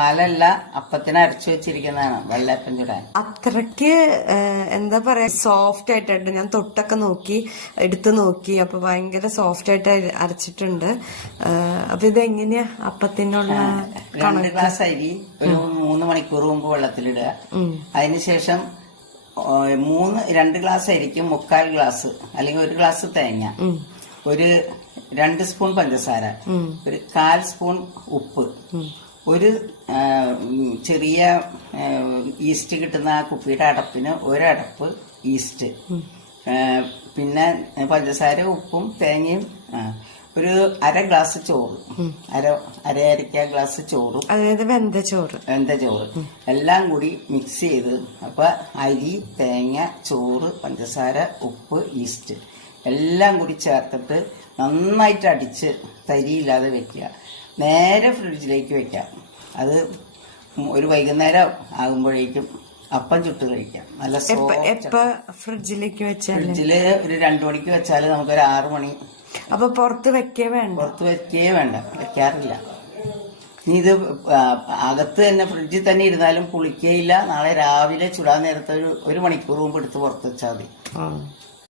പാലല്ല, അപ്പത്തിന് അരച്ചു വെച്ചിരിക്കുന്നതാണ് വെള്ളയപ്പം ചുടാൻ. അത്രയ്ക്ക് എന്താ പറയാ, സോഫ്റ്റ് ആയിട്ടുണ്ട്. ഞാൻ തൊട്ടൊക്കെ നോക്കി, എടുത്തു നോക്കി. അപ്പൊ ഭയങ്കര സോഫ്റ്റ് ആയിട്ട് അരച്ചിട്ടുണ്ട്. അപ്പൊ ഇതെങ്ങനെയാ അപ്പത്തിനുള്ള 2 ഗ്ലാസ് അരി ഒരു 3 മണിക്കൂർ മുമ്പ് വെള്ളത്തിലിടുക. അതിനുശേഷം 2 ഗ്ലാസ് അരിക്ക് 3/4 ഗ്ലാസ് അല്ലെങ്കിൽ 1 ഗ്ലാസ് തേങ്ങ, ഒരു 2 സ്പൂൺ പഞ്ചസാര, ഒരു 1/4 സ്പൂൺ ഉപ്പ്, ഒരു ചെറിയ ഈസ്റ്റ് കിട്ടുന്ന ആ കുപ്പിയുടെ അടപ്പിന് 1 അടപ്പ് ഈസ്റ്റ്, പിന്നെ പഞ്ചസാര, ഉപ്പും തേങ്ങയും, ഒരു 1/2 ഗ്ലാസ് ചോറ്, അരയരക്ക ഗ്ലാസ് ചോറ്, അതായത് വെന്ത ചോറ് എല്ലാം കൂടി മിക്സ് ചെയ്ത്, അപ്പൊ അരി, തേങ്ങ, ചോറ്, പഞ്ചസാര, ഉപ്പ്, ഈസ്റ്റ് എല്ലാം കൂടി ചേർത്തിട്ട് നന്നായിട്ട് അടിച്ച് തരിയില്ലാതെ വെക്കുക. നേരെ ഫ്രിഡ്ജിലേക്ക് വെക്കാം. അത് ഒരു വൈകുന്നേരം ആകുമ്പോഴേക്കും അപ്പം ചുട്ട് കഴിക്കാം. നല്ല ഫ്രിഡ്ജിലേക്ക് വെച്ചാൽ ഫ്രിഡ്ജില് ഒരു 2 മണിക്ക് വെച്ചാല് നമുക്കൊരു 6 മണി. അപ്പൊ പുറത്ത് വെക്കേ വേണ്ട? വെക്കാറില്ല. ഇനി ഇത് അകത്ത് തന്നെ ഫ്രിഡ്ജിൽ തന്നെ ഇരുന്നാലും പുളിക്കുകയില്ല. നാളെ രാവിലെ ചുടാൻ നേരത്തെ ഒരു മണിക്കൂർ മുമ്പ് എടുത്ത് പുറത്ത് വെച്ചാൽ മതി.